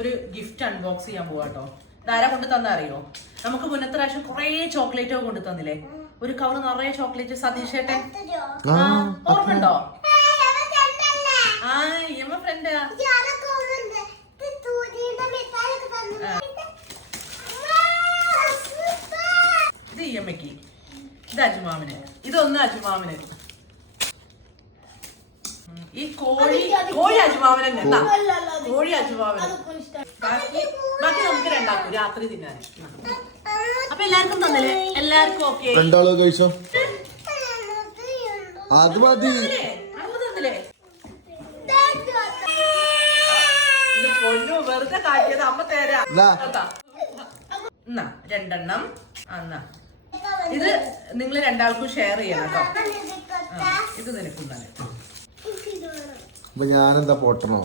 ഒരു gift unbox ചെയ്യാൻ പോവാട്ടോ. ധാരാ കൊണ്ട് തന്നാ അറിയോ? നമുക്ക് മുന്നത്തെ പ്രാവശ്യം കുറെ ചോക്ലേറ്റ് ഒക്കെ കൊണ്ടു തന്നില്ലേ? ഒരു കവർ നിറയെ ചോക്ലേറ്റ് സതീഷ് ചേട്ടൻ ഓർമ്മണ്ടോ? ആ ഇയമ്മ ഫ്രണ്ടാ. ഇത് ഇയമ്മക്ക്, ഇത് അജുമാമിന്, ഇതൊന്ന് അജുമാമിന്. ഈ കോഴി അജുമാവൻ തന്നെ, കോഴി അജുമാവൻ. ബാക്കി നമുക്ക് രണ്ടാക്കും രാത്രി തിന്നാൻ. അപ്പൊ എല്ലാവർക്കും തന്നില്ലേ? എല്ലാവർക്കും ഓക്കെ? രണ്ടാളോ കഴിച്ചോ? അത് മതി. തന്നില്ലേ? പൊന്നു വെറുതെ കാട്ടിയത് അമ്മ തരാ. എന്നാ രണ്ടെണ്ണം. എന്നാ ഇത് നിങ്ങൾ രണ്ടാൾക്കും ഷെയർ ചെയ്യണം കേട്ടോ. ഇത് നിനക്കും തന്നെ. അപ്പൊ ഞാനെന്താ പൊട്ടണോ?